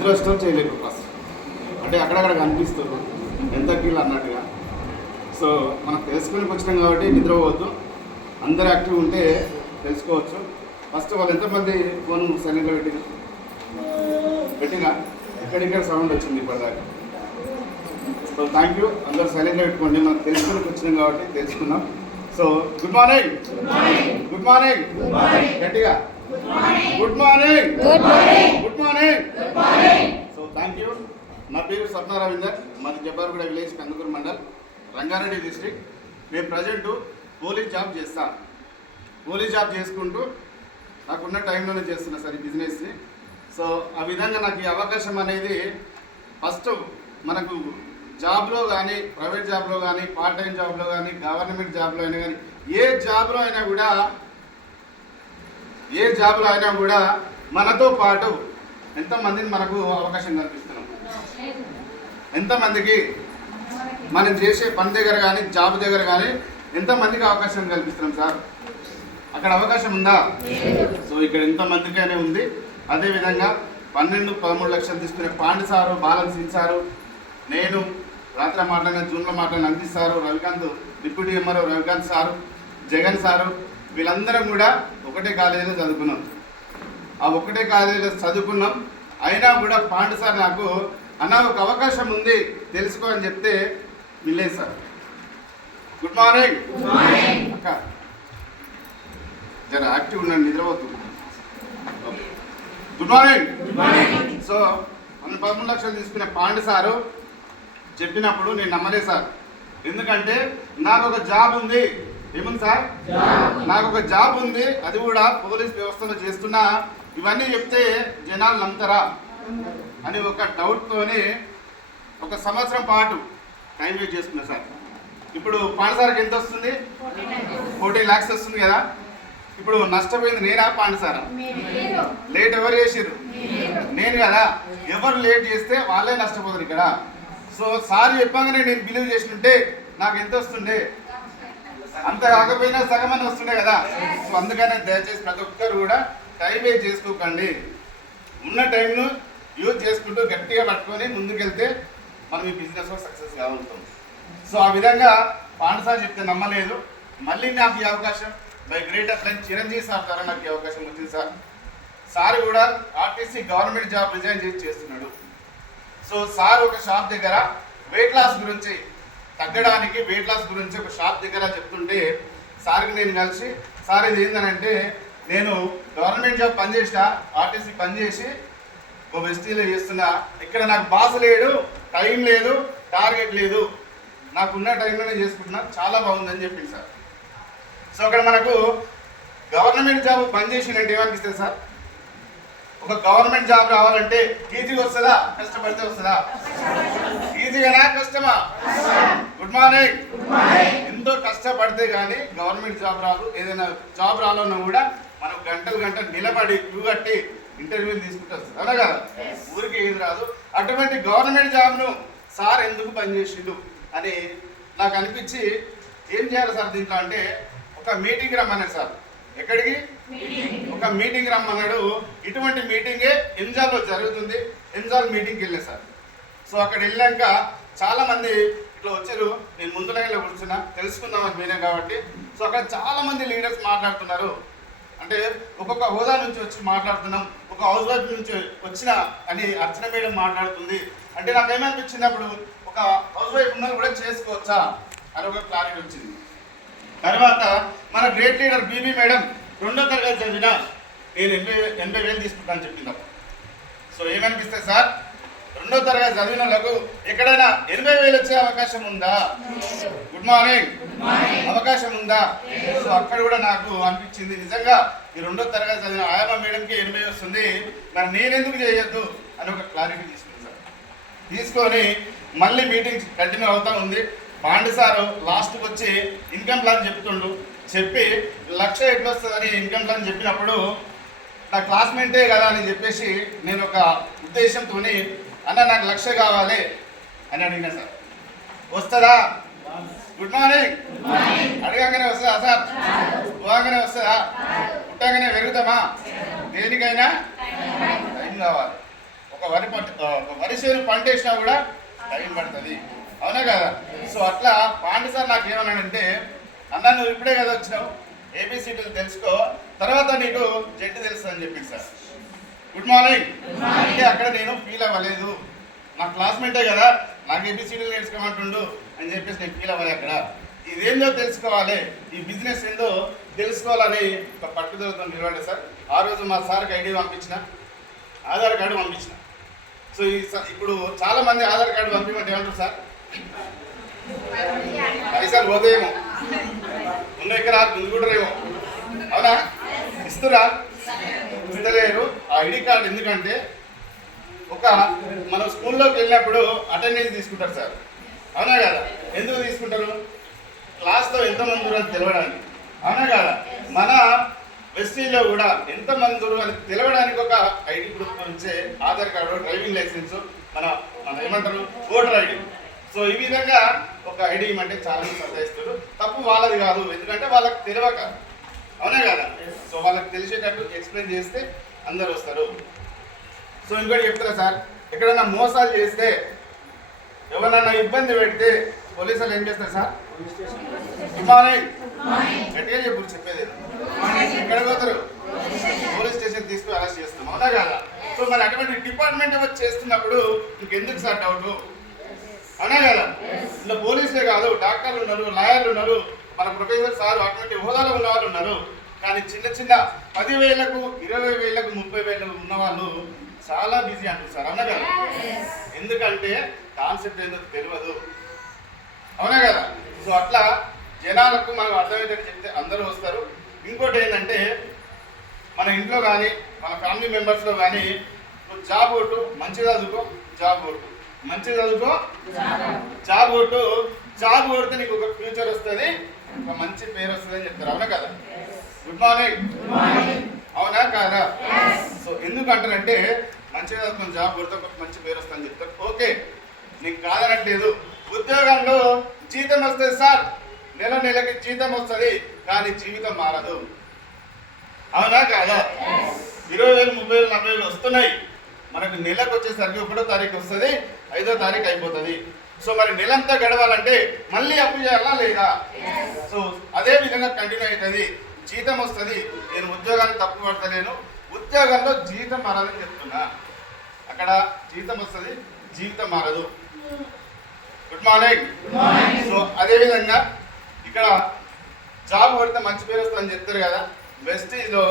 నిద్ర చేయలేదు ఫస్ట్ అంటే అక్కడక్కడ కనిపిస్తారు ఎంత కీళ్ళు అన్నట్టుగా. సో మనకు తెలుసుకొని వచ్చినాం కాబట్టి నిద్రపోవద్దు, అందరూ యాక్టివ్ ఉంటే తెలుసుకోవచ్చు. ఫస్ట్ వాళ్ళు ఎంతమంది ఫోన్ సైలెంట్లో పెట్టినా ఎక్కడిక్కడ సౌండ్ వచ్చింది ఇప్పటిదాకా. సో థ్యాంక్ యూ, అందరూ సైలెంట్లో పెట్టుకోండి. మనకు తెలుసుకొని వచ్చినాం కాబట్టి తెలుసుకుందాం. So good morning, good morning, గట్టిగా good morning, good morning. So thank you. నా పేరు స్వప్న రవీందర్, మాది జబ్బార్గూడ విలేజ్, కందుకూరు మండల్, రంగారెడ్డి డిస్ట్రిక్ట్. నేను ప్రజెంట్ పోలీస్ జాబ్ చేస్తాను. పోలీస్ జాబ్ చేసుకుంటూ నాకున్న టైంలోనే చేస్తున్నా సార్ ఈ బిజినెస్ని. సో ఆ విధంగా నాకు ఈ అవకాశం అనేది ఫస్ట్ మనకు జాబ్లో కానీ, ప్రైవేట్ జాబ్లో కానీ, పార్ట్ టైం జాబ్లో కానీ, గవర్నమెంట్ జాబ్లో అయినా కానీ, ఏ జాబ్లో అయినా కూడా మనతో పాటు ఎంతమందిని మనకు అవకాశం కల్పిస్తున్నాం, ఎంతమందికి మనం చేసే పని దగ్గర కానీ, జాబ్ దగ్గర కానీ ఎంతమందికి అవకాశం కల్పిస్తున్నాం సార్? అక్కడ అవకాశం ఉందా? సో ఇక్కడ ఎంతమందికైనా ఉంది. అదేవిధంగా 12-13 లక్షలు తీసుకునే పాండి సారు, బాలన్ సింగ్ సారు, నేను రాత్రి మాట్లాడిన జూన్లో మాట్లాడిన Ankit sir, Ravikanth deputy MRO Ravikanth sir, Jagan sir, వీళ్ళందరం కూడా ఒకటే కాలేజీలో చదువుకున్నాం. ఆ ఒకటే కాలేజీలో చదువుకున్నాం. అయినా కూడా పాండి సార్ నాకు అన్న ఒక అవకాశం ఉంది తెలుసుకో అని చెప్తే విల్లేదు సార్. గుడ్ మార్నింగ్ అక్క, జర యాక్టివ్ ఉండండి, నిద్రపోతుంది. Good morning. సో 13 లక్షలు తీసుకునే పాండి సారు చెప్పినప్పుడు నేను నమ్మలేదు సార్. ఎందుకంటే నాకు ఒక జాబ్ ఉంది. ఏముంది సార్? నాకు ఒక జాబ్ ఉంది, అది కూడా పోలీస్ వ్యవస్థలో చేస్తున్నా. ఇవన్నీ చెప్తే జనాలు నమ్ముతారా అని ఒక డౌట్తోనే 1 సంవత్సరం పాటు టైం వేస్ట్ చేసుకున్నా సార్. ఇప్పుడు పాండి సార్కి ఎంత వస్తుంది? 14 lakhs వస్తుంది కదా. ఇప్పుడు నష్టపోయింది నేనా పాండి సారా? లేట్ ఎవరు చేసిర్రు? నేను కదా. ఎవరు లేట్ చేస్తే వాళ్ళే నష్టపోతారు ఇక్కడ. సో సార్ చెప్పగానే నేను బిలీవ్ చేస్తుంటే నాకు ఎంత వస్తుండే? అంత కాకపోయినా సగమని వస్తుండే కదా. సో అందుకనే దయచేసి ప్రతి ఒక్కరు కూడా టైం వేస్ట్ చేసుకోకండి. ఉన్న టైంను యూజ్ చేసుకుంటూ గట్టిగా పట్టుకొని ముందుకెళ్తే మనం ఈ బిజినెస్లో సక్సెస్ కాగలుగుతాం. సో ఆ విధంగా పాండి సార్ చెప్తే నమ్మలేదు. మళ్ళీ నాకు ఈ అవకాశం by great upline Chiranjeevi sir ద్వారా నాకు ఈ అవకాశం వచ్చింది సార్. సార్ కూడా ఆర్టీసీ గవర్నమెంట్ జాబ్ రిజైన్ చేసి చేస్తున్నాడు. సో సార్ ఒక షాప్ దగ్గర వెయిట్ లాస్ గురించి, తగ్గడానికి వెయిట్ లాస్ గురించి ఒక షాప్ దగ్గర చెప్తుంటే సార్కి నేను కలిసి, సార్ ఇది ఏంటనంటే నేను గవర్నమెంట్ జాబ్ పనిచేసిన, ఆర్టీసీ పనిచేసి ఒక ఎస్టీలో చేస్తున్నా, ఇక్కడ నాకు బాస్ లేడు, టైం లేదు, టార్గెట్ లేదు, నాకున్న టైంలోనే చేసుకుంటున్నా, చాలా బాగుందని చెప్పింది సార్. సో అక్కడ మనకు గవర్నమెంట్ జాబ్ పనిచేసినట్టు ఏమనిపిస్తుంది సార్? ఒక గవర్నమెంట్ జాబ్ రావాలంటే ఈజీగా వస్తుందా? కష్టపడితే వస్తుందా? ఈజీగానా కష్టమా? Good morning. ఎంతో కష్టపడితే కానీ గవర్నమెంట్ జాబ్ రాదు. ఏదైనా జాబ్ రావాలన్నా కూడా మనం గంటలు నిలబడి క్యూ కట్టి ఇంటర్వ్యూలు తీసుకుంటే వస్తుంది, అవునా కదా? ఊరికి ఏది రాదు. అటువంటి గవర్నమెంట్ జాబ్ను సార్ ఎందుకు పనిచేసిండు అని నాకు అనిపించి ఏం చేయాలి సార్ దీంట్లో అంటే ఒక మీటింగ్ రమ్మన్నాడు సార్. ఎక్కడికి? ఒక మీటింగ్ రమ్మన్నాడు. ఇటువంటి మీటింగే ఎంజాల్లో జరుగుతుంది. ఎంజాల్ మీటింగ్కి వెళ్ళే సార్. సో అక్కడ వెళ్ళాక చాలా మంది ఇట్లా వచ్చారు. నేను ముందు లైన్లో కూర్చున్నా, తెలుసుకుందామని పోయినాం కాబట్టి. సో అక్కడ చాలా మంది లీడర్స్ మాట్లాడుతున్నారు. అంటే ఒక్కొక్క హోదా నుంచి వచ్చి మాట్లాడుతున్నాం, ఒక హౌస్ వైఫ్ నుంచి వచ్చిన అని అర్చన మేడం మాట్లాడుతుంది. అంటే నాకు ఏమనిపించింది, అప్పుడు ఒక హౌస్ వైఫ్ ఉన్నా కూడా చేసుకోవచ్చా అని ఒక క్లారిటీ వచ్చింది. తర్వాత మన గ్రేట్ లీడర్ బీబీ మేడం 2వ తరగతి చదివిన నేను 80,000 తీసుకుంటాను చెప్పింది. సో ఏమనిపిస్తుంది సార్? 2వ తరగతి చదివిన వాళ్ళకు ఎక్కడైనా 80,000 వచ్చే అవకాశం ఉందా? Good morning. అవకాశం ఉందా? సో అక్కడ కూడా నాకు అనిపించింది నిజంగా ఈ 2వ తరగతి చదివిన ఆయమ్మ మేడంకి 80 వస్తుంది, మరి నేనెందుకు చేయొద్దు అని ఒక క్లారిటీ తీసుకుంది సార్. తీసుకొని మళ్ళీ మీటింగ్ కంటిన్యూ అవుతా ఉంది. పాండి సారు లాస్ట్కి వచ్చి ఇన్కమ్ ప్లాన్ చెప్తుండు. చెప్పి 1,00,000 ఎట్లా వస్తుందని ఇన్కమ్ ప్లాన్ చెప్పినప్పుడు నా క్లాస్మేటే కదా అని చెప్పేసి నేను ఒక ఉద్దేశంతో అన్న నాకు 1,00,000 కావాలి అని అడిగినా సార్. వస్తుందా? Good morning. అడగగానే వస్తుందా సార్? పోగానే వస్తుందా? పుట్టగానే పెరుగుతామా? దేనికైనా టైం కావాలి. ఒక వరి చేను పంట వేసినా కూడా టైం పడుతుంది, అవునా కదా? సో అట్లా పాండు సార్ నాకు ఏమన్నాడంటే, అన్న నువ్వు ఇప్పుడే కదా వచ్చినావు, ఏబిసిడీలు తెలుసుకో, తర్వాత నీకు జెడ్ తెలుస్తుంది అని చెప్పింది సార్. గుడ్ మార్నింగ్ అంటే అక్కడ నేను ఫీల్ అవ్వలేదు, నా క్లాస్మేటే కదా నాకు ఏబిసిడీలు నేర్చుకోమంటుండు అని చెప్పేసి నేను ఫీల్ అవ్వాలి. అక్కడ ఇదేందో తెలుసుకోవాలి, ఈ బిజినెస్ ఏందో తెలుసుకోవాలని ఒక పట్టుదలతో నిలబడే సార్. ఆ రోజు మా సార్కి ఐడి పంపించిన, ఆధార్ కార్డు పంపించిన. సో ఇప్పుడు చాలా మంది ఆధార్ కార్డు పంపించమంటే ఏమంటారు సార్, పైసలు పోతాయేమో, ఉన్న ఎకరా ముందుకుంటారేమో, అవునా? ఇస్తురా? ఇస్తలేరు. ఆ ఐడి కార్డు ఎందుకంటే మనం స్కూల్లోకి వెళ్ళినప్పుడు అటెండెన్స్ తీసుకుంటారు సార్, అవునా కదా? ఎందుకు తీసుకుంటారు? క్లాస్లో ఎంతమంది అని తెలవడానికి, అవునా కదా? మన వెస్టీలో కూడా ఎంతమంది అని తెలవడానికి ఒక ఐడి ప్రూఫ్ గురించే ఆధార్ కార్డు, డ్రైవింగ్ లైసెన్స్, మన ఏమంటారు ఓటర్ ఐడి. సో ఈ విధంగా ఒక ఐడి ఇవ్వమంటే చాలా మంది సందేహిస్తారు. తప్పు వాళ్ళది కాదు, ఎందుకంటే వాళ్ళకి తెలియక, అవునా కదా? సో వాళ్ళకి తెలిసేటట్టు ఎక్స్ప్లెయిన్ చేస్తే అందరు వస్తారు. సో ఇంకోటి చెప్తున్నా సార్, ఎక్కడైనా మోసాలు చేస్తే, ఎవరన్నా ఇబ్బంది పెడితే పోలీసులు ఏం చేస్తారు సార్? గట్టిగా చెప్పు, చెప్పేది ఎక్కడ పోతారు? పోలీస్ స్టేషన్ తీసుకుని అరెస్ట్ చేస్తాం, అవునా కదా? సో మరి అటువంటి డిపార్ట్మెంట్ వచ్చి చేస్తున్నప్పుడు ఇంకెందుకు సార్ డౌట్, అవునా కదా? ఇలా పోలీసులే కాదు, డాక్టర్లు ఉన్నారు, లాయర్లు ఉన్నారు, మన ప్రొఫెసర్ సార్ అటువంటి హోదాలో ఉన్న వాళ్ళు ఉన్నారు. కానీ చిన్న 10,000కు 20,000కు 30,000 ఉన్న వాళ్ళు చాలా బిజీ అంటారు సార్, అవునా కదా? ఎందుకంటే కాన్సెప్ట్ ఏందో తెలియదు, అవునా కదా? సో అట్లా జనాలకు మనం అర్థమయ్యేటట్టు చెప్తే అందరూ వస్తారు. ఇంకోటి ఏంటంటే, మన ఇంట్లో కానీ మన ఫ్యామిలీ మెంబర్స్లో కానీ జాబ్ కొట్టు, మంచి చదువుకో, జాబ్ కొట్టు, మంచి చదువుకో, జాబ్ కొట్టు, జాబ్ కొడితే నీకు ఒక ఫ్యూచర్ వస్తుంది, ఒక మంచి పేరు వస్తుంది అని చెప్తారు, అవునా కదా? గుడ్ మార్నింగ్, అవునా కాదా? సో ఎందుకంటారంటే మంచి చదువుకుని జాబ్ కొడితే ఒక మంచి పేరు వస్తుందని చెప్తారు. ఓకే, నీకు కాదనట్లేదు. ఉద్యోగంలో జీతం వస్తుంది సార్, నెలకి జీతం వస్తుంది, కానీ జీవితం మారదు, అవునా కాదా? 20,000, 30,000, 40,000 వస్తున్నాయి. మనకు నెలకు వచ్చేసరికి 1వ తారీఖు వస్తుంది, 5వ తారీఖు అయిపోతుంది. సో మరి నెలంతా గడవాలంటే మళ్ళీ అప్పు చేయాలా లేదా? సో అదే విధంగా కంటిన్యూ అవుతుంది. జీతం వస్తుంది, నేను ఉద్యోగాన్ని తప్పు పడతలేను, ఉద్యోగంలో జీతం మారదని చెప్తున్నా. అక్కడ జీతం వస్తుంది, జీవితం మారదు. Good morning. సో అదేవిధంగా ఇక్కడ జాబ్ కొడితే మంచి పేరు వస్తుందని చెప్తారు కదా. వెస్టీజ్లో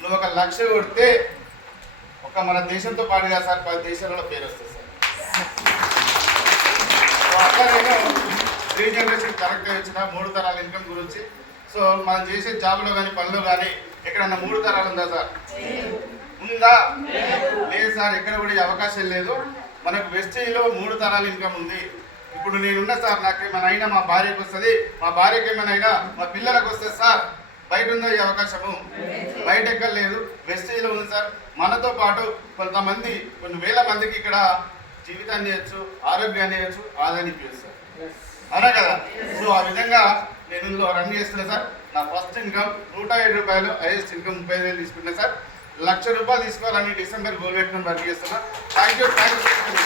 నువ్వు 1 లక్ష కొడితే మన దేశంతో పాటుగా సార్ 10 దేశాలలో పేరు వస్తుంది సార్. సో అట్లా నేను రీజనరేషన్ కరెక్ట్గా ఇచ్చిన 3 తరాల ఇన్కమ్ గురించి. సో మనం చేసే జాబ్లో కానీ పనిలో కానీ ఎక్కడన్నా 3 తరాలు ఉందా సార్? ఉందా? లేదు సార్, ఎక్కడ కూడా ఈ అవకాశం లేదు. మనకు వెస్టీజ్లో 3 తరాల ఇన్కమ్ ఉంది. ఇప్పుడు నేనున్నా సార్, నాకేమైనా అయినా మా భార్యకు వస్తుంది, మా భార్యకి ఏమైనా అయినా మా పిల్లలకు వస్తుంది సార్. బయట ఉందో ఈ అవకాశము? బయట ఎక్కడ లేదు, వెస్టీజ్లో ఉంది సార్. మనతో పాటు కొంతమంది, కొన్ని వేల మందికి ఇక్కడ జీవితాన్ని ఇవ్వచ్చు, ఆరోగ్యాన్ని ఇవ్వచ్చు, ఆదాయాన్ని ఇవ్వచ్చు సార్, అవునా కదా? సో ఆ విధంగా నేను రన్ చేస్తున్నా సార్. నా ఫస్ట్ ఇన్కమ్ 107 రూపాయలు, హైయెస్ట్ ఇన్కమ్ 35,000 తీసుకున్నా సార్. 1,00,000 రూపాయలు తీసుకోవాలని డిసెంబర్ గోల్ పెట్టుకుని వర్క్ చేస్తున్నా. Thank you.